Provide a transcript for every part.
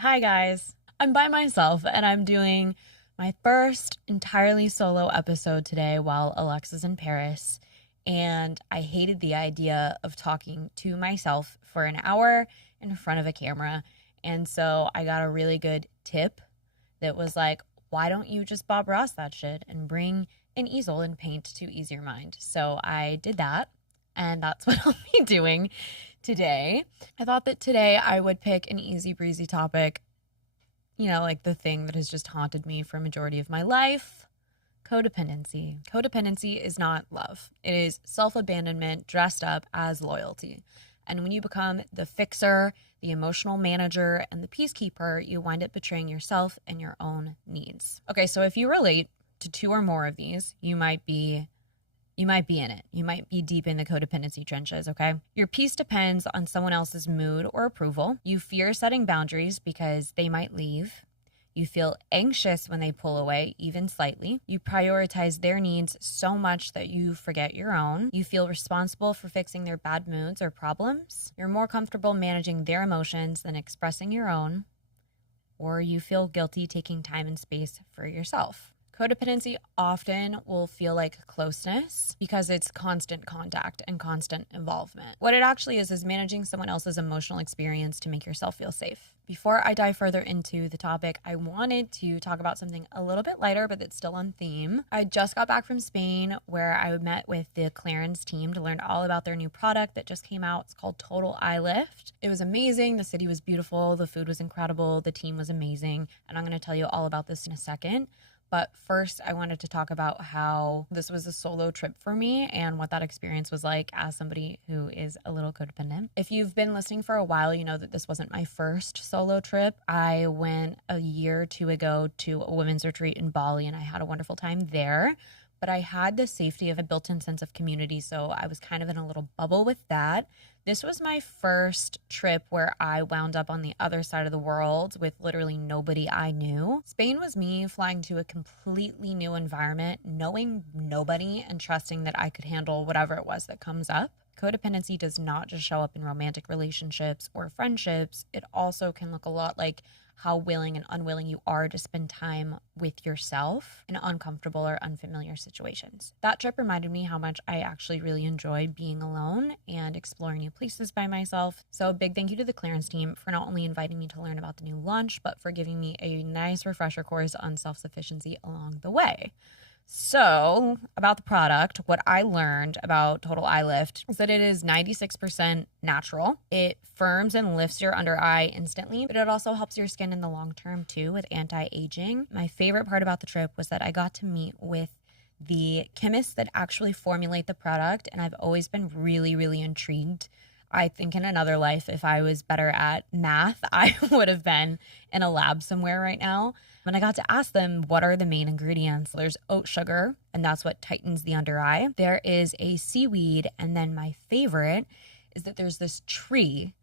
Hi guys, I'm by myself and I'm doing my first entirely solo episode today while Alexa's in Paris. And I hated the idea of talking to myself for an hour in front of a camera. And so I got a really good tip that was like, why don't you just Bob Ross that shit and bring an easel and paint to ease your mind? So I did that, and that's what I'll be doing today. I thought that today I would pick an easy breezy topic, like the thing that has just haunted me for a majority of my life. Codependency. Codependency is not love. It is self-abandonment dressed up as loyalty. And when you become the fixer, the emotional manager, and the peacekeeper, you wind up betraying yourself and your own needs. Okay, so if you relate to two or more of these, you might be in it. You might be deep in the codependency trenches, okay? Your peace depends on someone else's mood or approval. You fear setting boundaries because they might leave. You feel anxious when they pull away, even slightly. You prioritize their needs so much that you forget your own. You feel responsible for fixing their bad moods or problems. You're more comfortable managing their emotions than expressing your own. Or you feel guilty taking time and space for yourself. Codependency often will feel like closeness because it's constant contact and constant involvement. What it actually is managing someone else's emotional experience to make yourself feel safe. Before I dive further into the topic, I wanted to talk about something a little bit lighter, but it's still on theme. I just got back from Spain where I met with the Clarins team to learn all about their new product that just came out. It's called Total Eye Lift. It was amazing. The city was beautiful. The food was incredible. The team was amazing. And I'm going to tell you all about this in a second. But first, I wanted to talk about how this was a solo trip for me and what that experience was like as somebody who is a little codependent. If you've been listening for a while, you know that this wasn't my first solo trip. I went a year or two ago to a women's retreat in Bali, and I had a wonderful time there. But I had the safety of a built-in sense of community, so I was kind of in a little bubble with that. This was my first trip where I wound up on the other side of the world with literally nobody I knew. Spain was me flying to a completely new environment, knowing nobody and trusting that I could handle whatever it was that comes up. Codependency does not just show up in romantic relationships or friendships. It also can look a lot like how willing and unwilling you are to spend time with yourself in uncomfortable or unfamiliar situations. That trip reminded me how much I actually really enjoy being alone and exploring new places by myself. So a big thank you to the Clarins team for not only inviting me to learn about the new launch, but for giving me a nice refresher course on self-sufficiency along the way. So, about the product, what I learned about Total Eye Lift is that it is 96% natural. It firms and lifts your under eye instantly, but it also helps your skin in the long term too with anti-aging. My favorite part about the trip was that I got to meet with the chemists that actually formulate the product, and I've always been really, really intrigued. I think in another life, if I was better at math, I would have been in a lab somewhere right now. And I got to ask them, what are the main ingredients? There's oat sugar, and that's what tightens the under eye. There is a seaweed, and then my favorite is that there's this tree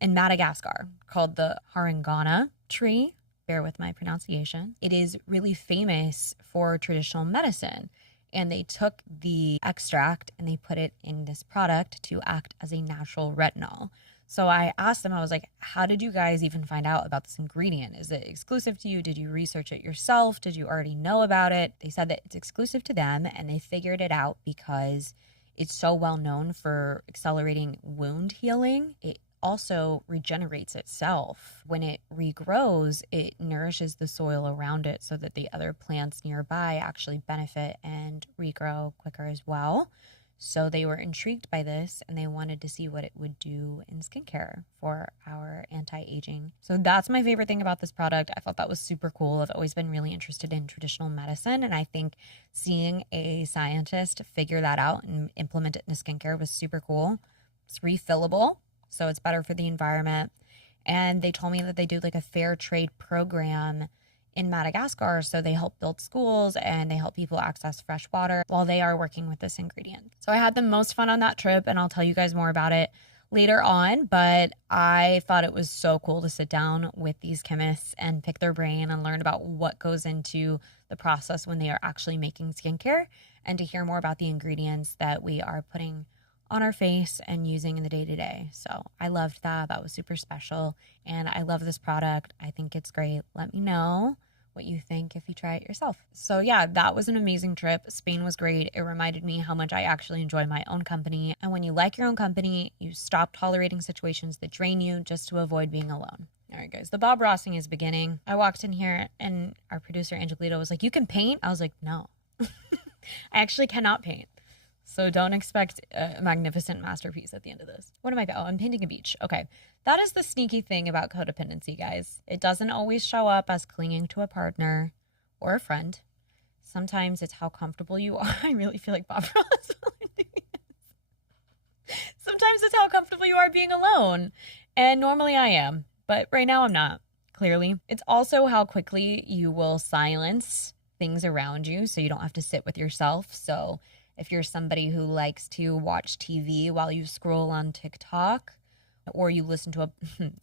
in Madagascar called the Haringana tree. Bear with my pronunciation. It is really famous for traditional medicine. And they took the extract and they put it in this product to act as a natural retinol. So I asked them, I was like, how did you guys even find out about this ingredient? Is it exclusive to you? Did you research it yourself? Did you already know about it? They said that it's exclusive to them and they figured it out because it's so well known for accelerating wound healing. It also regenerates itself. When it regrows, it nourishes the soil around it so that the other plants nearby actually benefit and regrow quicker as well. So they were intrigued by this and they wanted to see what it would do in skincare for our anti-aging. So that's my favorite thing about this product. I thought that was super cool. I've always been really interested in traditional medicine, and I think seeing a scientist figure that out and implement it in skincare was super cool. It's refillable, so it's better for the environment. And they told me that they do like a fair trade program in Madagascar, so they help build schools and they help people access fresh water while they are working with this ingredient. So I had the most fun on that trip, and I'll tell you guys more about it later on, but I thought it was so cool to sit down with these chemists and pick their brain and learn about what goes into the process when they are actually making skincare, and to hear more about the ingredients that we are putting on our face and using in the day-to-day. So I loved that. That was super special. And I love this product. I think it's great. Let me know what you think if you try it yourself. So yeah, that was an amazing trip. Spain was great. It reminded me how much I actually enjoy my own company. And when you like your own company, you stop tolerating situations that drain you just to avoid being alone. All right, guys, the Bob Rossing is beginning. I walked in here and our producer, Angelito, was like, "You can paint?" I was like, "No, I actually cannot paint. So don't expect a magnificent masterpiece at the end of this." What am I? Oh, I'm painting a beach. Okay. That is the sneaky thing about codependency, guys. It doesn't always show up as clinging to a partner or a friend. Sometimes it's how comfortable you are. I really feel like Bob Ross while I'm doing this. Sometimes it's how comfortable you are being alone. And normally I am, but right now I'm not, clearly. It's also how quickly you will silence things around you so you don't have to sit with yourself. So if you're somebody who likes to watch TV while you scroll on TikTok, or you listen to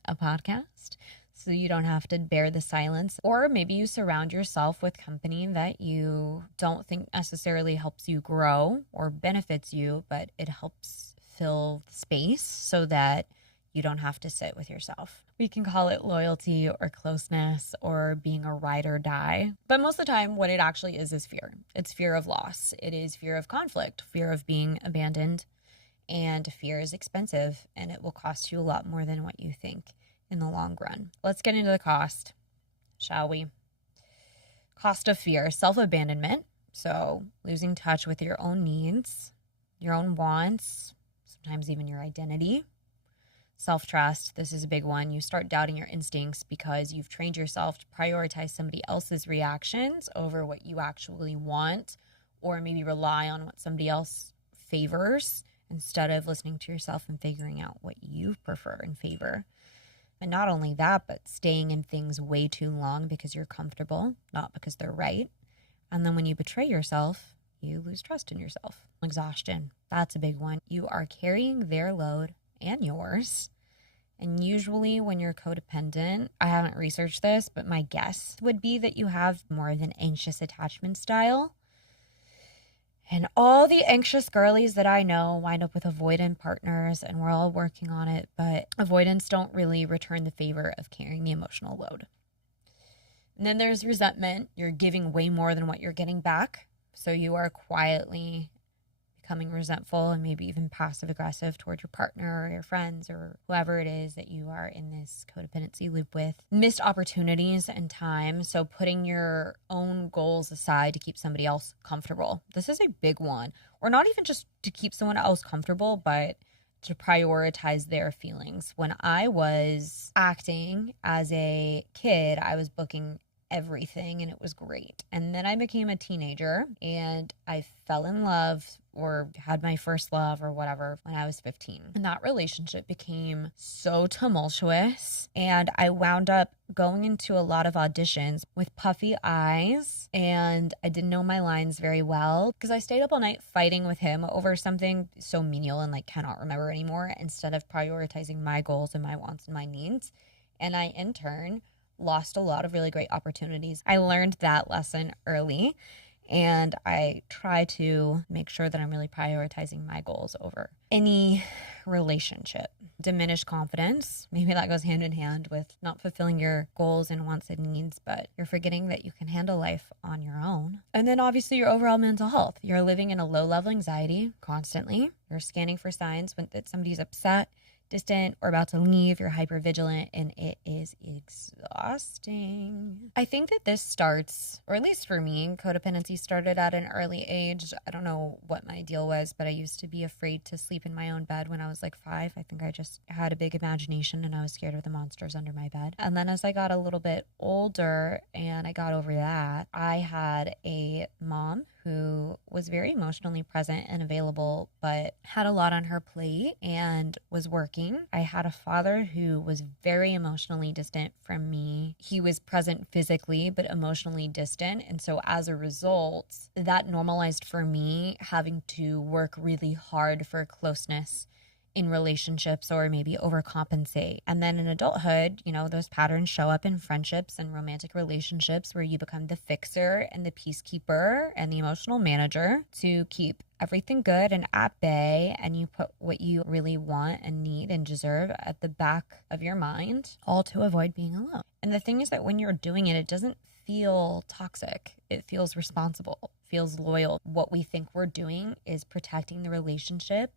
a podcast, so you don't have to bear the silence, or maybe you surround yourself with company that you don't think necessarily helps you grow or benefits you, but it helps fill space so that you don't have to sit with yourself. We can call it loyalty or closeness or being a ride or die. But most of the time, what it actually is fear. It's fear of loss. It is fear of conflict, fear of being abandoned. And fear is expensive, and it will cost you a lot more than what you think in the long run. Let's get into the cost, shall we? Cost of fear: self-abandonment. So losing touch with your own needs, your own wants, sometimes even your identity. Self-trust, this is a big one. You start doubting your instincts because you've trained yourself to prioritize somebody else's reactions over what you actually want, or maybe rely on what somebody else favors instead of listening to yourself and figuring out what you prefer and favor. And not only that, but staying in things way too long because you're comfortable, not because they're right. And then when you betray yourself, you lose trust in yourself. Exhaustion, that's a big one. You are carrying their load and yours. And usually when you're codependent, I haven't researched this, but my guess would be that you have more of an anxious attachment style. And all the anxious girlies that I know wind up with avoidant partners, and we're all working on it, but avoidants don't really return the favor of carrying the emotional load. And then there's resentment. You're giving way more than what you're getting back. So you are quietly becoming resentful and maybe even passive aggressive toward your partner or your friends or whoever it is that you are in this codependency loop with. Missed opportunities and time. So putting your own goals aside to keep somebody else comfortable. This is a big one. Or not even just to keep someone else comfortable, but to prioritize their feelings. When I was acting as a kid, I was booking everything and it was great. And then I became a teenager and I fell in love or had my first love or whatever when I was 15. And that relationship became so tumultuous and I wound up going into a lot of auditions with puffy eyes and I didn't know my lines very well because I stayed up all night fighting with him over something so menial and cannot remember anymore instead of prioritizing my goals and my wants and my needs. And I in turn lost a lot of really great opportunities. I learned that lesson early and I try to make sure that I'm really prioritizing my goals over any relationship. Diminished confidence, maybe that goes hand in hand with not fulfilling your goals and wants and needs, but you're forgetting that you can handle life on your own. And then obviously your overall mental health. You're living in a low-level anxiety constantly. You're scanning for signs when that somebody's upset, distant, or about to leave. You're hypervigilant, and it is exhausting. I think that this starts, or at least for me, codependency started at an early age. I don't know what my deal was, but I used to be afraid to sleep in my own bed when I was 5. I think I just had a big imagination and I was scared of the monsters under my bed. And then as I got a little bit older and I got over that, I had a mom who was very emotionally present and available, but had a lot on her plate and was working. I had a father who was very emotionally distant from me. He was present physically, but emotionally distant. And so as a result, that normalized for me having to work really hard for closeness in relationships or maybe overcompensate. And then in adulthood, those patterns show up in friendships and romantic relationships where you become the fixer and the peacekeeper and the emotional manager to keep everything good and at bay, and you put what you really want and need and deserve at the back of your mind, all to avoid being alone. And the thing is that when you're doing it, it doesn't feel toxic. It feels responsible, feels loyal. What we think we're doing is protecting the relationship,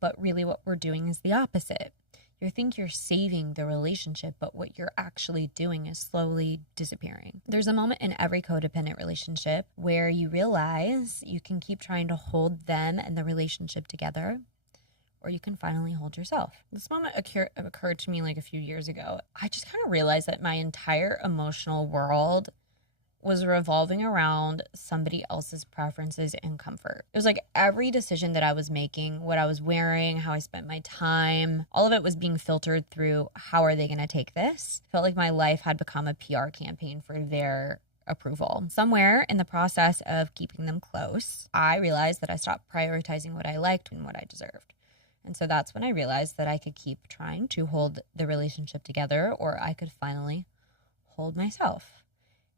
but really what we're doing is the opposite. You think you're saving the relationship, but what you're actually doing is slowly disappearing. There's a moment in every codependent relationship where you realize you can keep trying to hold them and the relationship together, or you can finally hold yourself. This moment occurred to me like a few years ago. I just kind of realized that my entire emotional world was revolving around somebody else's preferences and comfort. It was like every decision that I was making, what I was wearing, how I spent my time, all of it was being filtered through how are they going to take this? Felt like my life had become a PR campaign for their approval. Somewhere in the process of keeping them close, I realized that I stopped prioritizing what I liked and what I deserved. And so that's when I realized that I could keep trying to hold the relationship together, or I could finally hold myself.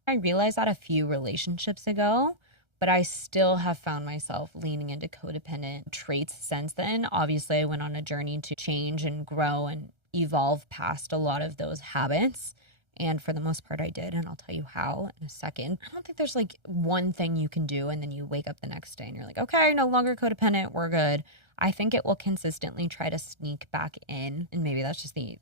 I realized that a few relationships ago, but I still have found myself leaning into codependent traits since then. Obviously, I went on a journey to change and grow and evolve past a lot of those habits. And for the most part, I did. And I'll tell you how in a second. I don't think there's like one thing you can do and then you wake up the next day and you're like, okay, no longer codependent, we're good. I think it will consistently try to sneak back in. And maybe that's just the,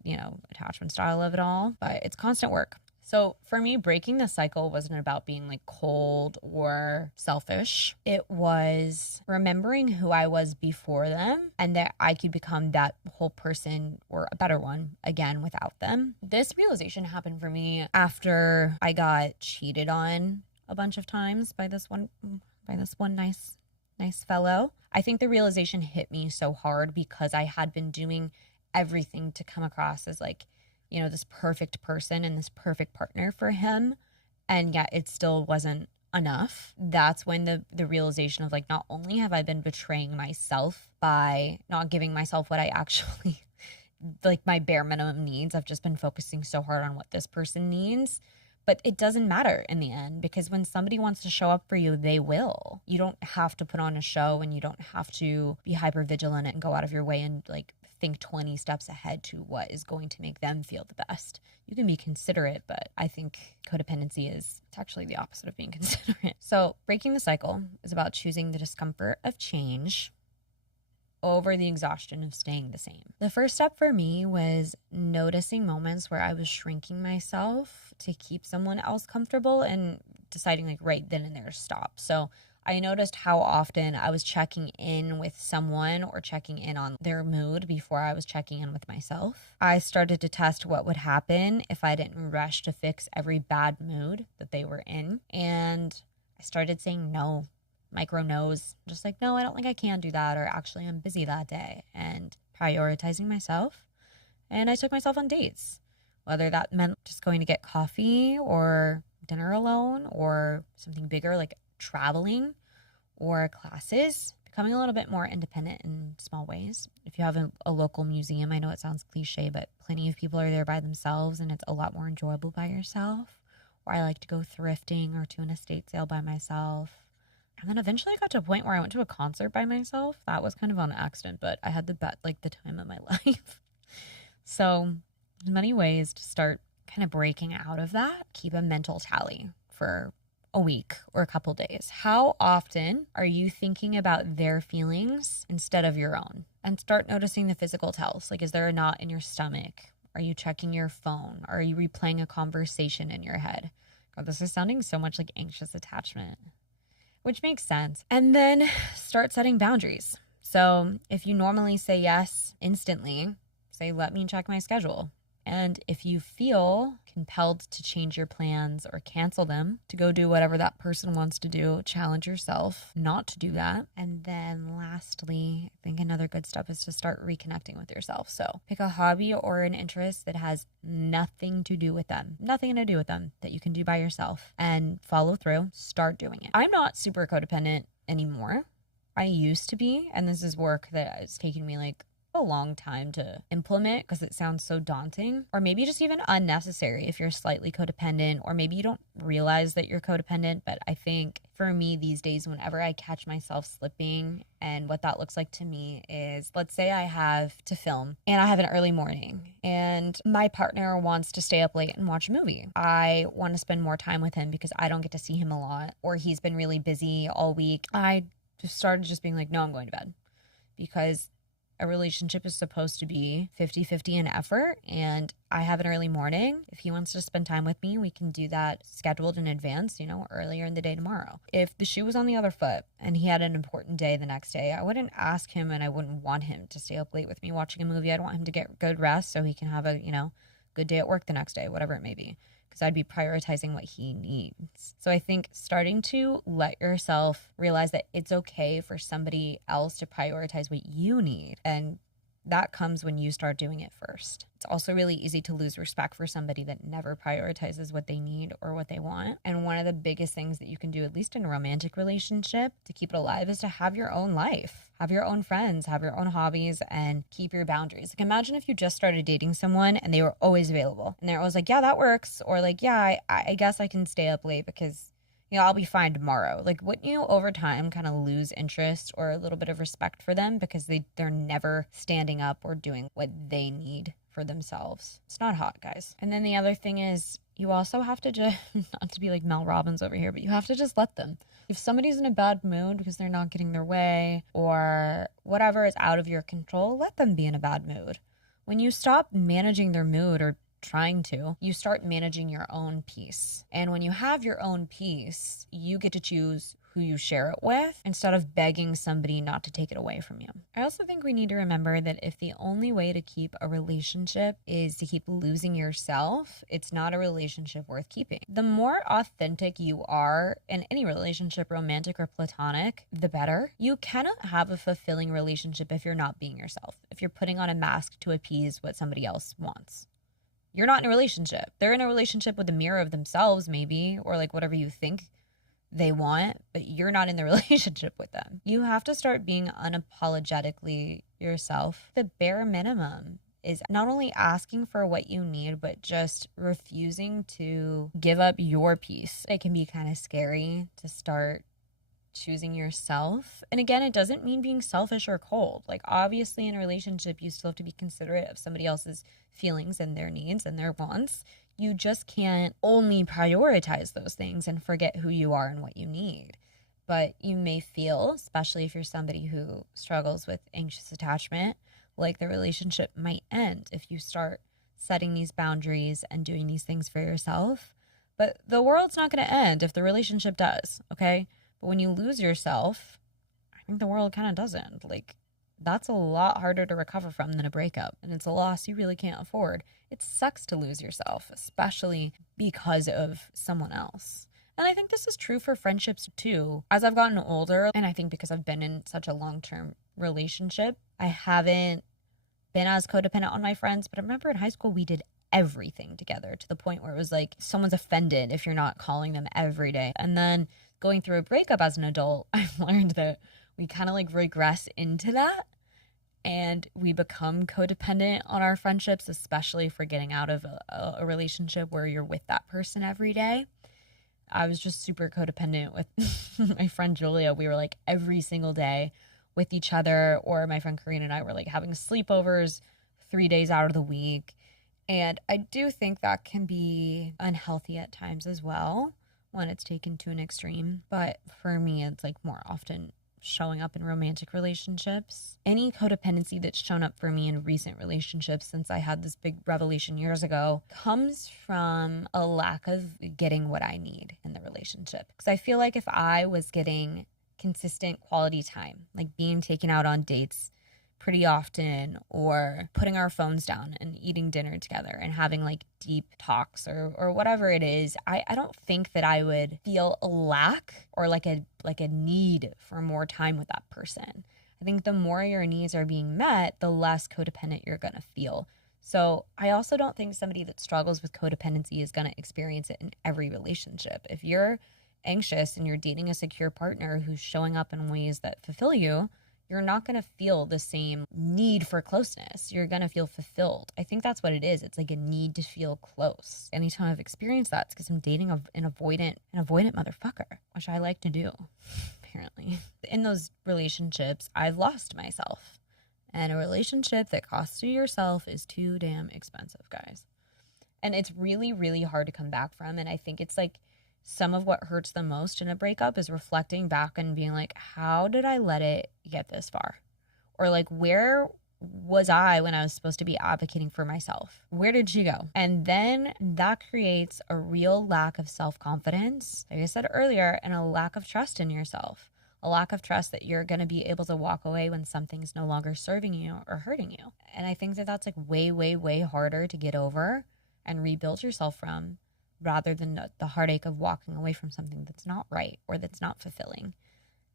attachment style of it all, but it's constant work. So for me, breaking the cycle wasn't about being like cold or selfish. It was remembering who I was before them and that I could become that whole person or a better one again without them. This realization happened for me after I got cheated on a bunch of times by this one nice fellow. I think the realization hit me so hard because I had been doing everything to come across as like, this perfect person and this perfect partner for him. And yet it still wasn't enough. That's when the realization of like, not only have I been betraying myself by not giving myself what I actually like my bare minimum needs. I've just been focusing so hard on what this person needs. But it doesn't matter in the end, because when somebody wants to show up for you, they will. You don't have to put on a show and you don't have to be hyper vigilant and go out of your way and like think 20 steps ahead to what is going to make them feel the best. You can be considerate, but I think codependency it's actually the opposite of being considerate. So breaking the cycle is about choosing the discomfort of change over the exhaustion of staying the same. The first step for me was noticing moments where I was shrinking myself to keep someone else comfortable and deciding like right then and there to stop. So I noticed how often I was checking in with someone or checking in on their mood before I was checking in with myself. I started to test what would happen if I didn't rush to fix every bad mood that they were in. And I started saying no, micro no's, just like, no, I don't think I can do that, or actually I'm busy that day, and prioritizing myself. And I took myself on dates, whether that meant just going to get coffee or dinner alone or something bigger like traveling or classes, becoming a little bit more independent in small ways. If you have a local museum, I know it sounds cliche, but plenty of people are there by themselves and it's a lot more enjoyable by yourself. Or I like to go thrifting or to an estate sale by myself. And then eventually I got to a point where I went to a concert by myself. That was kind of on accident, but I had the time of my life. So there's many ways to start kind of breaking out of that. Keep a mental tally for a week or a couple days. How often are you thinking about their feelings instead of your own? And start noticing the physical tells. Like, is there a knot in your stomach? Are you checking your phone? Are you replaying a conversation in your head? God, this is sounding so much like anxious attachment, which makes sense. And then start setting boundaries. So if you normally say yes instantly, say, let me check my schedule. And if you feel compelled to change your plans or cancel them to go do whatever that person wants to do, challenge yourself not to do that. And then lastly, I think another good step is to start reconnecting with yourself. So pick a hobby or an interest that has nothing to do with them that you can do by yourself and follow through, start doing it. I'm not super codependent anymore. I used to be, and this is work that has taken me like a long time to implement because it sounds so daunting, or maybe just even unnecessary if you're slightly codependent, or maybe you don't realize that you're codependent. But I think for me these days, whenever I catch myself slipping, and what that looks like to me is, let's say I have to film and I have an early morning and my partner wants to stay up late and watch a movie. I want to spend more time with him because I don't get to see him a lot, or he's been really busy all week. I just started just being like, no, I'm going to bed, because a relationship is supposed to be 50-50 in effort, and I have an early morning. If he wants to spend time with me, we can do that scheduled in advance, earlier in the day tomorrow. If the shoe was on the other foot and he had an important day the next day, I wouldn't ask him and I wouldn't want him to stay up late with me watching a movie. I'd want him to get good rest so he can have a, good day at work the next day, whatever it may be, because I'd be prioritizing what he needs. So I think starting to let yourself realize that it's okay for somebody else to prioritize what you need, and that comes when you start doing it first. It's also really easy to lose respect for somebody that never prioritizes what they need or what they want. And one of the biggest things that you can do, at least in a romantic relationship, to keep it alive is to have your own life, have your own friends, have your own hobbies, and keep your boundaries. Like, imagine if you just started dating someone and they were always available and they're always like, yeah, that works. Or like, yeah, I guess I can stay up late because I'll be fine tomorrow. Like, wouldn't you over time kind of lose interest or a little bit of respect for them because they're never standing up or doing what they need for themselves? It's not hot, guys. And then the other thing is, you also have to just, not to be like Mel Robbins over here, but you have to just let them. If somebody's in a bad mood because they're not getting their way or whatever is out of your control, let them be in a bad mood. When you stop managing their mood or trying to, you start managing your own peace. And when you have your own peace, you get to choose who you share it with instead of begging somebody not to take it away from you. I also think we need to remember that if the only way to keep a relationship is to keep losing yourself, it's not a relationship worth keeping. The more authentic you are in any relationship, romantic or platonic, the better. You cannot have a fulfilling relationship if you're not being yourself, if you're putting on a mask to appease what somebody else wants. You're not in a relationship. They're in a relationship with a mirror of themselves, maybe, or like whatever you think they want, but you're not in the relationship with them. You have to start being unapologetically yourself. The bare minimum is not only asking for what you need, but just refusing to give up your peace. It can be kind of scary to start choosing yourself. And again, it doesn't mean being selfish or cold. Like, obviously in a relationship, you still have to be considerate of somebody else's feelings and their needs and their wants. You just can't only prioritize those things and forget who you are and what you need. But you may feel, especially if you're somebody who struggles with anxious attachment, like the relationship might end if you start setting these boundaries and doing these things for yourself. But the world's not going to end if the relationship does, okay? But when you lose yourself, I think the world kind of doesn't. Like, that's a lot harder to recover from than a breakup. And it's a loss you really can't afford. It sucks to lose yourself, especially because of someone else. And I think this is true for friendships too. As I've gotten older, and I think because I've been in such a long-term relationship, I haven't been as codependent on my friends. But I remember in high school, we did everything together to the point where it was like someone's offended if you're not calling them every day. And then going through a breakup as an adult, I've learned that we kind of like regress into that and we become codependent on our friendships, especially if we're getting out of a relationship where you're with that person every day. I was just super codependent with my friend Julia. We were like every single day with each other, or my friend Karina and I were like having sleepovers 3 days out of the week. And I do think that can be unhealthy at times as well when it's taken to an extreme. But for me, it's like more often showing up in romantic relationships. Any codependency that's shown up for me in recent relationships since I had this big revelation years ago comes from a lack of getting what I need in the relationship. Because I feel like if I was getting consistent quality time, like being taken out on dates pretty often, or putting our phones down and eating dinner together and having like deep talks or whatever it is, I don't think that I would feel a lack or like a need for more time with that person. I think the more your needs are being met, the less codependent you're going to feel. So I also don't think somebody that struggles with codependency is going to experience it in every relationship. If you're anxious and you're dating a secure partner who's showing up in ways that fulfill you, you're not going to feel the same need for closeness. You're going to feel fulfilled. I think that's what it is. It's like a need to feel close. Anytime I've experienced that, it's because I'm dating an avoidant motherfucker, which I like to do, apparently. In those relationships, I've lost myself. And a relationship that costs you yourself is too damn expensive, guys. And it's really, really hard to come back from. And I think it's like some of what hurts the most in a breakup is reflecting back and being like, how did I let it get this far? Or like, where was I when I was supposed to be advocating for myself? Where did she go? And then that creates a real lack of self-confidence, like I said earlier, and a lack of trust in yourself. A lack of trust that you're going to be able to walk away when something's no longer serving you or hurting you. And I think that that's like way, way, way harder to get over and rebuild yourself from, rather than the heartache of walking away from something that's not right or that's not fulfilling.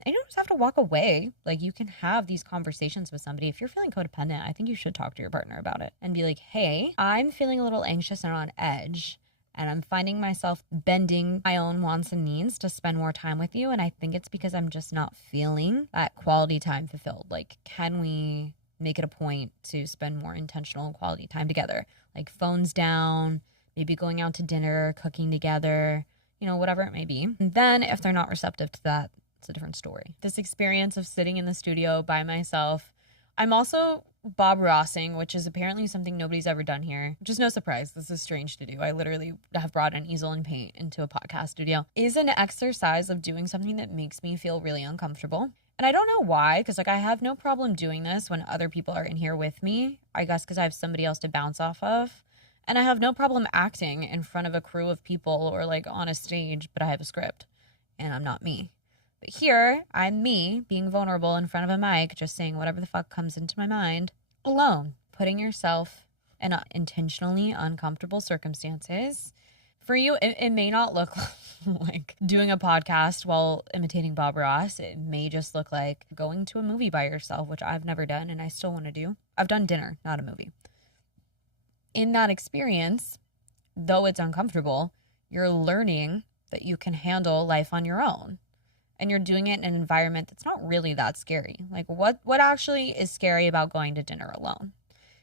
And you don't just have to walk away. Like, you can have these conversations with somebody. If you're feeling codependent, I think you should talk to your partner about it and be like, hey, I'm feeling a little anxious and on edge, and I'm finding myself bending my own wants and needs to spend more time with you. And I think it's because I'm just not feeling that quality time fulfilled. Like, can we make it a point to spend more intentional and quality time together? Like, phones down, maybe going out to dinner, cooking together, whatever it may be. And then if they're not receptive to that, it's a different story. This experience of sitting in the studio by myself, I'm also Bob Rossing, which is apparently something nobody's ever done here, which is no surprise. This is strange to do. I literally have brought an easel and paint into a podcast studio. Is an exercise of doing something that makes me feel really uncomfortable. And I don't know why, because I have no problem doing this when other people are in here with me. I guess because I have somebody else to bounce off of. And I have no problem acting in front of a crew of people or like on a stage, but I have a script and I'm not me. But here, I'm me being vulnerable in front of a mic, just saying whatever the fuck comes into my mind, alone, putting yourself in intentionally uncomfortable circumstances. For you, it may not look like doing a podcast while imitating Bob Ross. It may just look like going to a movie by yourself, which I've never done and I still want to do. I've done dinner, not a movie. In that experience, though it's uncomfortable, you're learning that you can handle life on your own. And you're doing it in an environment that's not really that scary. Like, what actually is scary about going to dinner alone?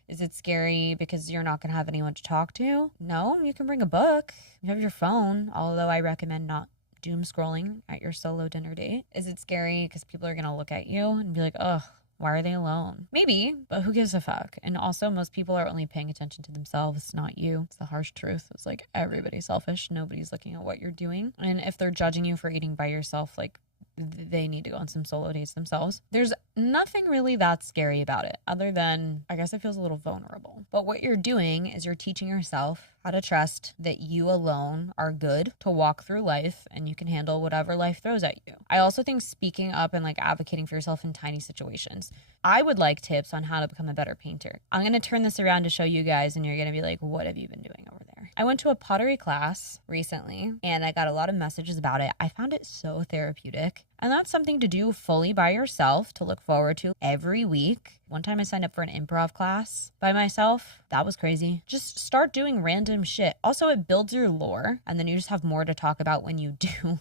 Is it scary because you're not going to have anyone to talk to? No, you can bring a book. You have your phone, although I recommend not doom scrolling at your solo dinner date. Is it scary because people are going to look at you and be like, ugh, why are they alone? Maybe, but who gives a fuck? And also, most people are only paying attention to themselves, not you. It's the harsh truth. It's like everybody's selfish. Nobody's looking at what you're doing. And if they're judging you for eating by yourself, like, they need to go on some solo dates themselves. There's nothing really that scary about it, other than, I guess it feels a little vulnerable. But what you're doing is you're teaching yourself how to trust that you alone are good to walk through life and you can handle whatever life throws at you. I also think speaking up and like advocating for yourself in tiny situations. I would like tips on how to become a better painter. I'm going to turn this around to show you guys and you're going to be like, what have you been doing over there? I went to a pottery class recently and I got a lot of messages about it. I found it so therapeutic. And that's something to do fully by yourself, to look forward to every week. One time I signed up for an improv class by myself. That was crazy. Just start doing random shit. Also, it builds your lore, and then you just have more to talk about when you do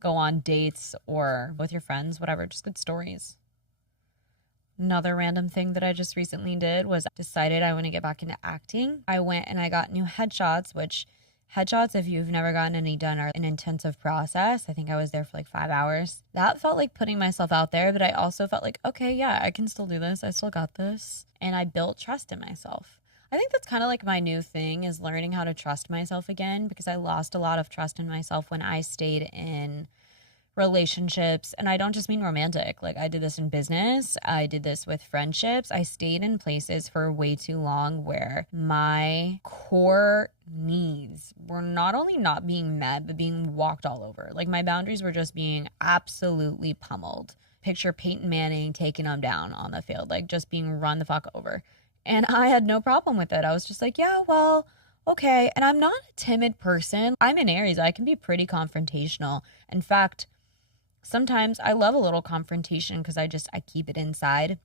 go on dates or with your friends, whatever, just good stories. Another random thing that I just recently did was decided I want to get back into acting. I went and I got new headshots, which headshots, if you've never gotten any done, are an intensive process. I think I was there for like 5 hours. That felt like putting myself out there, but I also felt like, okay, yeah, I can still do this. I still got this. And I built trust in myself. I think that's kind of like my new thing, is learning how to trust myself again, because I lost a lot of trust in myself when I stayed in relationships. And I don't just mean romantic. Like, I did this in business. I did this with friendships. I stayed in places for way too long where my core needs were not only not being met, but being walked all over. Like, my boundaries were just being absolutely pummeled. Picture Peyton Manning taking them down on the field, like just being run the fuck over. And I had no problem with it. I was just like, yeah, well, okay. And I'm not a timid person. I'm an Aries. I can be pretty confrontational. In fact, sometimes I love a little confrontation because I keep it inside.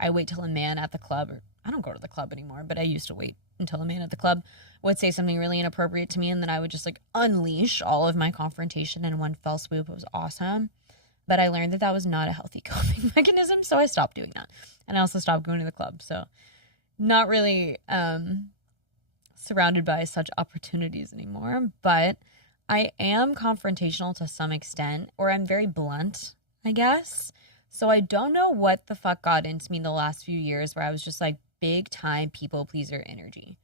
I wait till a man at the club, or I don't go to the club anymore, but I used to wait until a man at the club would say something really inappropriate to me, and then I would just like unleash all of my confrontation in one fell swoop. It was awesome. But I learned that that was not a healthy coping mechanism, so I stopped doing that. And I also stopped going to the club. So not really surrounded by such opportunities anymore. But I am confrontational to some extent, or I'm very blunt, I guess. So I don't know what the fuck got into me the last few years where I was just like big time people pleaser energy.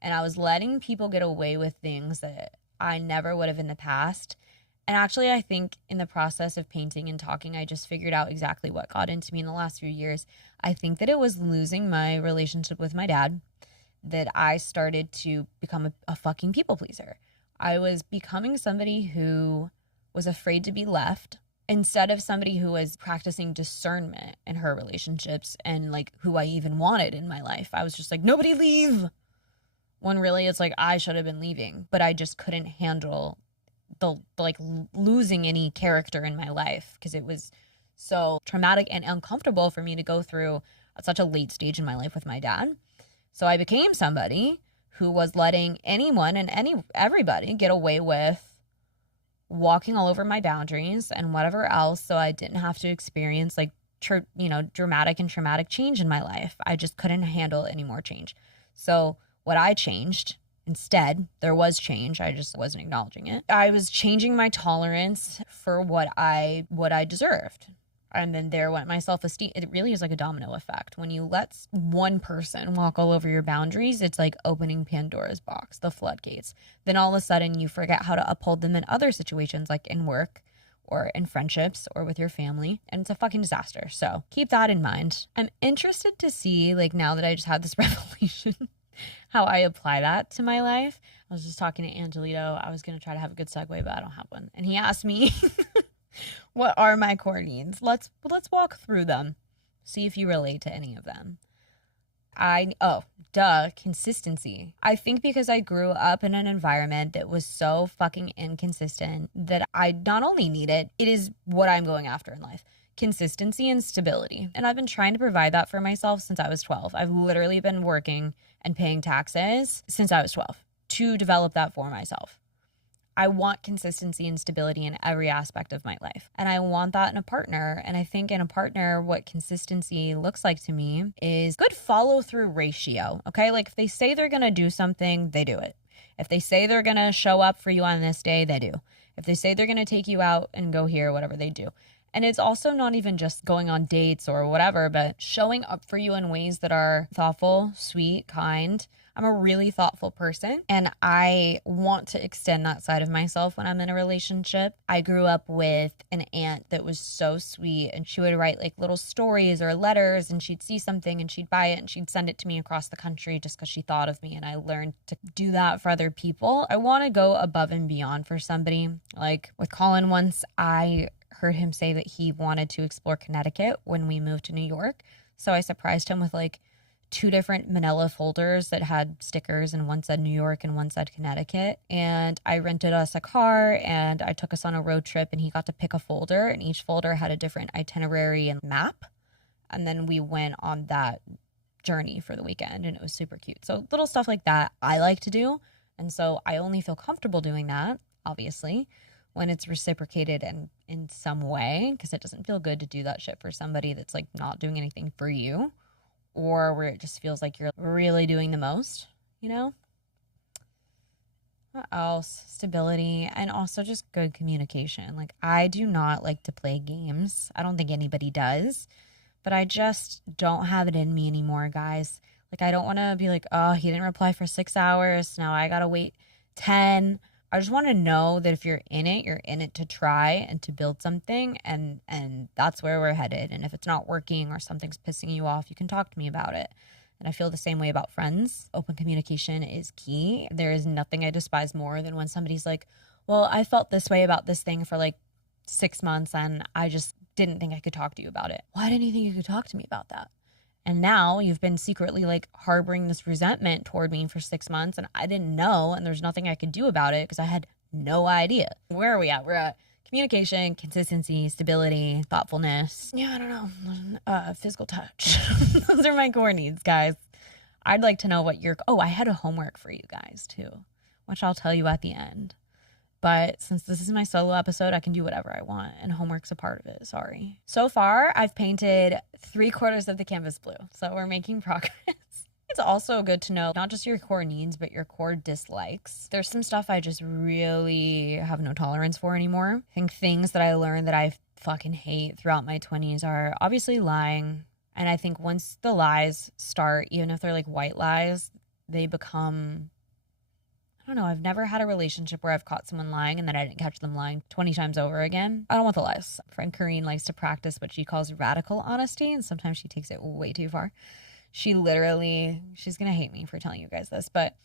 And I was letting people get away with things that I never would have in the past. And actually, I think in the process of painting and talking, I just figured out exactly what got into me in the last few years. I think that it was losing my relationship with my dad that I started to become a fucking people pleaser. I was becoming somebody who was afraid to be left instead of somebody who was practicing discernment in her relationships and like who I even wanted in my life. I was just like, nobody leave. When really it's like I should have been leaving, but I just couldn't handle the like losing any character in my life because it was so traumatic and uncomfortable for me to go through at such a late stage in my life with my dad. So I became somebody who was letting anyone and everybody get away with walking all over my boundaries and whatever else, so I didn't have to experience like dramatic and traumatic change in my life. I just couldn't handle any more change. So what I changed instead, there was change, I just wasn't acknowledging it. I was changing my tolerance for what I deserved. And then there went my self-esteem. It really is like a domino effect. When you let one person walk all over your boundaries, it's like opening Pandora's box, the floodgates. Then all of a sudden you forget how to uphold them in other situations, like in work or in friendships or with your family. And it's a fucking disaster. So keep that in mind. I'm interested to see, like now that I just had this revelation, how I apply that to my life. I was just talking to Angelito. I was going to try to have a good segue, but I don't have one. And he asked me, what are my core needs? Let's walk through them. See if you relate to any of them. Consistency. I think because I grew up in an environment that was so fucking inconsistent that I not only need it, it is what I'm going after in life. Consistency and stability. And I've been trying to provide that for myself since I was 12. I've literally been working and paying taxes since I was 12 to develop that for myself. I want consistency and stability in every aspect of my life. And I want that in a partner. And I think in a partner, what consistency looks like to me is good follow through ratio. Okay. Like if they say they're going to do something, they do it. If they say they're going to show up for you on this day, they do. If they say they're going to take you out and go here, whatever, they do. And it's also not even just going on dates or whatever, but showing up for you in ways that are thoughtful, sweet, kind. I'm a really thoughtful person, and I want to extend that side of myself when I'm in a relationship. I grew up with an aunt that was so sweet, and she would write like little stories or letters, and she'd see something and she'd buy it and she'd send it to me across the country just because she thought of me, and I learned to do that for other people. I want to go above and beyond for somebody. Like with Colin once, I heard him say that he wanted to explore Connecticut when we moved to New York. So I surprised him with like 2 different manila folders that had stickers, and one said New York and one said Connecticut. And I rented us a car and I took us on a road trip, and he got to pick a folder, and each folder had a different itinerary and map. And then we went on that journey for the weekend, and it was super cute. So little stuff like that I like to do. And so I only feel comfortable doing that, obviously, when it's reciprocated and in some way, because it doesn't feel good to do that shit for somebody that's like not doing anything for you, or where it just feels like you're really doing the most, you know? What else? Stability, and also just good communication. Like, I do not like to play games. I don't think anybody does, but I just don't have it in me anymore, guys. Like, I don't want to be like, oh, he didn't reply for 6 hours. Now I got to wait 10. I just want to know that if you're in it to try and to build something, and that's where we're headed. And if it's not working or something's pissing you off, you can talk to me about it. And I feel the same way about friends. Open communication is key. There is nothing I despise more than when somebody's like, well, I felt this way about this thing for like 6 months and I just didn't think I could talk to you about it. Why didn't you think you could talk to me about that? And now you've been secretly like harboring this resentment toward me for 6 months, and I didn't know, and there's nothing I could do about it because I had no idea. Where are we at? We're at communication, consistency, stability, thoughtfulness. Yeah, I don't know. Physical touch. Those are my core needs, guys. I'd like to know what I had a homework for you guys too, which I'll tell you at the end. But since this is my solo episode, I can do whatever I want, and homework's a part of it. Sorry. So far, I've painted 3/4 of the canvas blue, so we're making progress. It's also good to know not just your core needs, but your core dislikes. There's some stuff I just really have no tolerance for anymore. I think things that I learned that I fucking hate throughout my 20s are obviously lying. And I think once the lies start, even if they're like white lies, they become, I don't know, I've never had a relationship where I've caught someone lying and then I didn't catch them lying 20 times over again. I don't want the lies. Friend Kareen likes to practice what she calls radical honesty, and sometimes she takes it way too far. She's gonna hate me for telling you guys this, but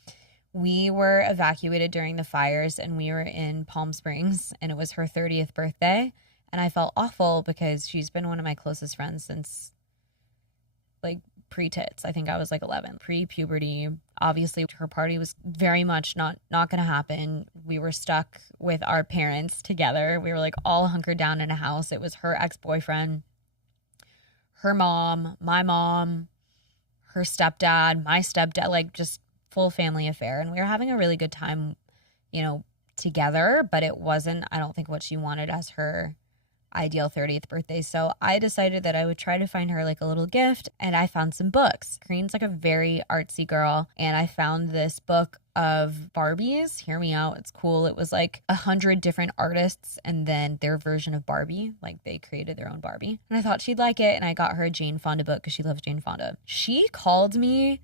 we were evacuated during the fires and we were in Palm Springs, and it was her 30th birthday. And I felt awful because she's been one of my closest friends since like pre-tits. I think I was like 11, pre-puberty. Obviously, her party was very much not gonna happen. We were stuck with our parents together. We were like all hunkered down in a house. It was her ex-boyfriend, her mom, my mom, her stepdad, my stepdad, like just full family affair. And we were having a really good time, together, but it wasn't, I don't think, what she wanted as her ideal 30th birthday. So I decided that I would try to find her like a little gift, and I found some books. Kareen's like a very artsy girl, and I found this book of Barbies. Hear me out. It's cool. It was like 100 different artists and then their version of Barbie. Like they created their own Barbie. And I thought she'd like it, and I got her a Jane Fonda book because she loves Jane Fonda. She called me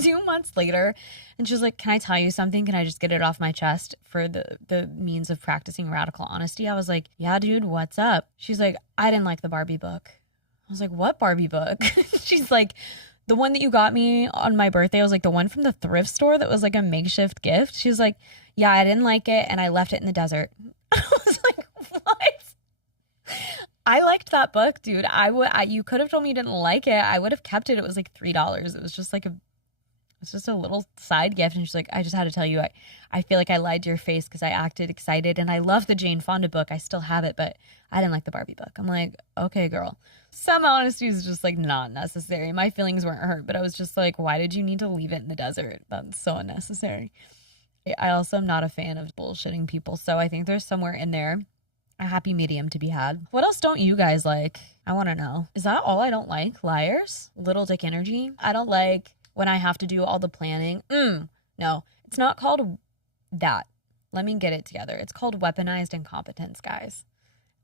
2 months later and she was like, can I tell you something? Can I just get it off my chest for the means of practicing radical honesty? I was like, yeah, dude, what's up? She's like, I didn't like the Barbie book. I was like, what Barbie book? She's like, the one that you got me on my birthday. I was like, the one from the thrift store that was like a makeshift gift. She was like, yeah, I didn't like it and I left it in the desert. I was like, what? I liked that book, dude. You could have told me you didn't like it. I would have kept it. It was like $3. It was just like it's just a little side gift. And she's like, I just had to tell you, I feel like I lied to your face because I acted excited. And I love the Jane Fonda book. I still have it, but I didn't like the Barbie book. I'm like, okay, girl. Some honesty is just like not necessary. My feelings weren't hurt, but I was just like, why did you need to leave it in the desert? That's so unnecessary. I also am not a fan of bullshitting people. So I think there's somewhere in there a happy medium to be had. What else don't you guys like? I want to know. Is that all I don't like? Liars? Little dick energy? I don't like when I have to do all the planning. No, it's not called that. Let me get it together. It's called weaponized incompetence, guys.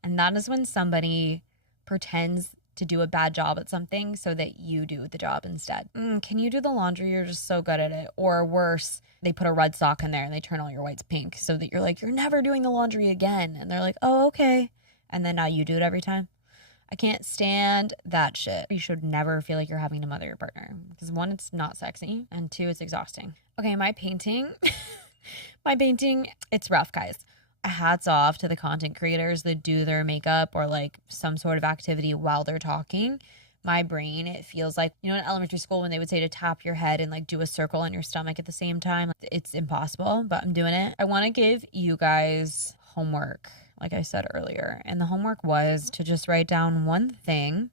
And that is when somebody pretends to do a bad job at something so that you do the job instead. Can you do the laundry? You're just so good at it. Or worse, they put a red sock in there and they turn all your whites pink so that you're like, you're never doing the laundry again. And they're like, oh, okay. And then now you do it every time. I can't stand that shit. You should never feel like you're having to mother your partner. Because one, it's not sexy. And two, it's exhausting. Okay, my painting, it's rough, guys. Hats off to the content creators that do their makeup or like some sort of activity while they're talking. My brain, it feels like, in elementary school when they would say to tap your head and like do a circle on your stomach at the same time. It's impossible, but I'm doing it. I want to give you guys homework, like I said earlier. And the homework was to just write down one thing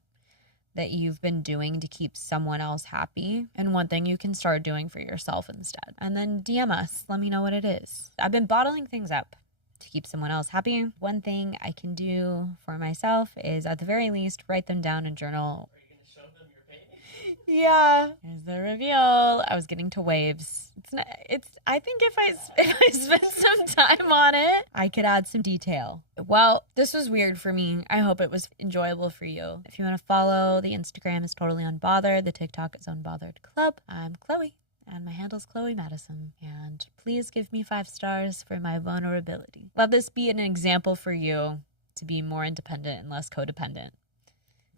that you've been doing to keep someone else happy and one thing you can start doing for yourself instead. And then DM us. Let me know what it is. I've been bottling things up to keep someone else happy. One thing I can do for myself is, at the very least, write them down in journal. Are you going to show them your painting? Yeah. Here's the reveal. I was getting to waves. I think if I spent some time on it, I could add some detail. Well, this was weird for me. I hope it was enjoyable for you. If you want to follow, the Instagram is totally Unbothered. The TikTok is Unbothered Club. I'm Chloe. And my handle's Chloe Madison. And please give me 5 stars for my vulnerability. Let this be an example for you to be more independent and less codependent.